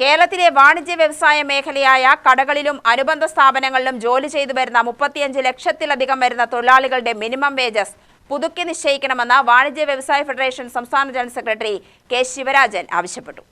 കേരളത്തിലെ വാണിജ്യ വ്യവസായ മേഖലയായ കടകളിലും അനുബന്ധ സ്ഥാപനങ്ങളിലും ജോലി ചെയ്തു വരുന്ന 35 ലക്ഷത്തിലധികം വരുന്ന തൊഴിലാളികളുടെ മിനിമം വേജസ് പുതുക്കി നിശ്ചയിക്കണമെന്ന് വാണിജ്യ വ്യവസായ ഫെഡറേഷൻ സംസ്ഥാന ജനറൽ സെക്രട്ടറി കെ ശിവരാജൻ ആവശ്യപ്പെട്ടു.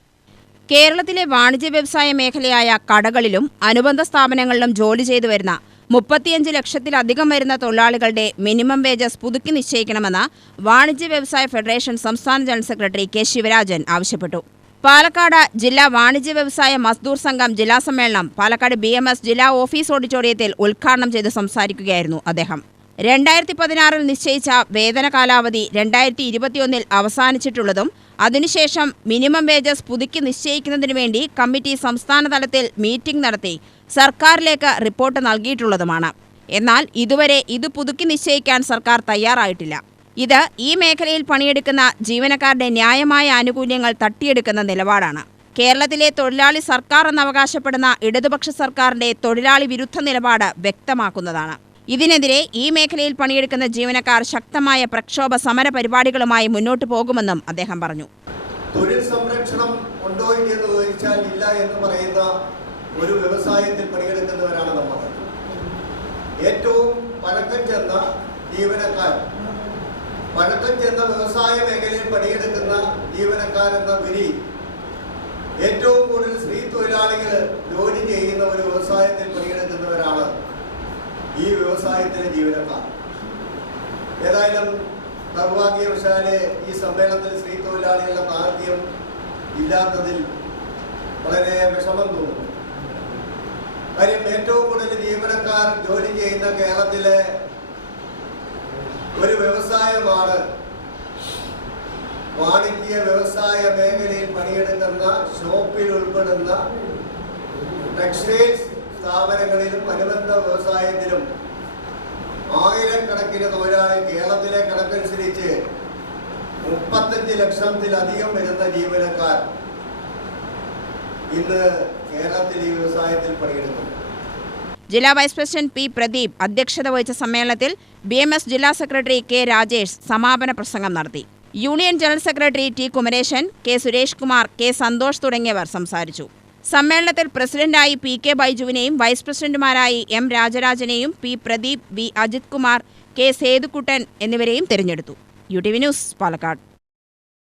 കേരളത്തിലെ വാണിജ്യ വ്യവസായ മേഖലയായ കടകളിലും അനുബന്ധ സ്ഥാപനങ്ങളിലും ജോലി ചെയ്തു വരുന്ന 35 ലക്ഷത്തിലധികം വരുന്ന തൊഴിലാളികളുടെ മിനിമം വേജസ് പുതുക്കി നിശ്ചയിക്കണമെന്ന് വാണിജ്യ വ്യവസായ ഫെഡറേഷൻ സംസ്ഥാന ജനറൽ സെക്രട്ടറി കെ ശിവരാജൻ ആവശ്യപ്പെട്ടു. പാലക്കാട് ജില്ലാ വാണിജ്യ വ്യവസായ മസ്ദൂർ സംഘം ജില്ലാ സമ്മേളനം പാലക്കാട് BMS ജില്ലാ ഓഫീസ് ഓഡിറ്റോറിയത്തിൽ ഉദ്ഘാടനം ചെയ്ത് സംസാരിക്കുകയായിരുന്നു അദ്ദേഹം. 2016 നിശ്ചയിച്ച വേതന കാലാവധി 2021 അവസാനിച്ചിട്ടുള്ളതും അതിനുശേഷം മിനിമം വേജസ് പുതുക്കി നിശ്ചയിക്കുന്നതിനു വേണ്ടി കമ്മിറ്റി സംസ്ഥാന തലത്തിൽ മീറ്റിംഗ് നടത്തി സർക്കാരിലേക്ക് റിപ്പോർട്ട് നൽകിയിട്ടുള്ളതുമാണ്. എന്നാൽ ഇതുവരെ ഇത് പുതുക്കി നിശ്ചയിക്കാൻ സർക്കാർ തയ്യാറായിട്ടില്ല. ഇത് ഈ മേഖലയിൽ പണിയെടുക്കുന്ന ജീവനക്കാരുടെ ന്യായമായ ആനുകൂല്യങ്ങൾ തട്ടിയെടുക്കുന്ന നിലപാടാണ്. കേരളത്തിലെ തൊഴിലാളി സർക്കാർ എന്നവകാശപ്പെടുന്ന ഇടതുപക്ഷ സർക്കാരിന്റെ തൊഴിലാളി വിരുദ്ധ നിലപാട് വ്യക്തമാക്കുന്നതാണ്. ഇതിനെതിരെ ഈ മേഖലയിൽ പണിയെടുക്കുന്ന ജീവനക്കാർ ശക്തമായ പ്രക്ഷോഭ സമര പരിപാടികളുമായി മുന്നോട്ടു പോകുമെന്നും അദ്ദേഹം പറഞ്ഞു. തൊഴിൽ സംരക്ഷണം ഉണ്ടോ എന്ന് ചോദിച്ചാൽ ഇല്ല എന്ന് പറയുന്ന ഒരു വ്യവസായത്തിൽ പണിയെടുക്കുന്നവരാണ് നമ്മൾ. ഏറ്റവും പഴക്കം ചെന്ന ജീവനക്കാർ, പഴക്കം ചെന്ന വ്യവസായ മേഖലയിൽ പണിയെടുക്കുന്ന ജീവനക്കാരെന്ന വിധി ഏറ്റവും കൂടുതൽ സ്ത്രീ തൊഴിലാളികൾ ജോലി ചെയ്യുന്ന ഒരു വ്യവസായത്തിൽ പണിയെടുക്കുന്നവരാണ് ഈ വ്യവസായത്തിലെ ജീവനക്കാർ. ഏതായാലും നിർഭാഗ്യവശാല് ഈ സമ്മേളനത്തിൽ സ്ത്രീ തൊഴിലാളികളുടെ പ്രാതിനിധ്യം ഇല്ലാത്തതിൽ വളരെ വിഷമം തോന്നുന്നു. കാര്യം ഏറ്റവും കൂടുതൽ ജീവനക്കാർ ജോലി ചെയ്യുന്ന കേരളത്തിലെ ഒരു വ്യവസായമാണ് വാണിജ്യ വ്യവസായ മേഖലയിൽ പണിയെടുക്കുന്ന ഷോപ്പിൽ ഉൾപ്പെടുന്ന ടെക്സ്റ്റൈൽസ് സ്ഥാപനങ്ങളിലും അനുബന്ധ വ്യവസായത്തിലും ആയിരക്കണക്കിന് തൊഴിലാളി കേരളത്തിലെ കണക്കനുസരിച്ച് 35 ലക്ഷത്തിലധികം വരുന്ന ജീവനക്കാർ ഇന്ന് കേരളത്തിൽ ഈ വ്യവസായത്തിൽ പണിയെടുക്കുന്നു. ജില്ലാ വൈസ് പ്രസിഡന്റ് പി പ്രദീപ് അധ്യക്ഷത വഹിച്ച സമ്മേളനത്തിൽ BMS ജില്ലാ സെക്രട്ടറി കെ രാജേഷ് സമാപന പ്രസംഗം നടത്തി. Union general secretary T Kumaresan, K Suresh Kumar, K Santhosh തുടങ്ങിയവർ സംസാരിച്ചു. സമ്മേളനത്തിൽ പ്രസിഡന്റായി PK ബൈജുവിനെയും വൈസ് പ്രസിഡന്റുമാരായി M രാജരാജനെയും P Pradeep, V Ajith Kumar, K Sethukuttan എന്നിവരെയും തിരഞ്ഞെടുത്തു. UTV news, Palakkad.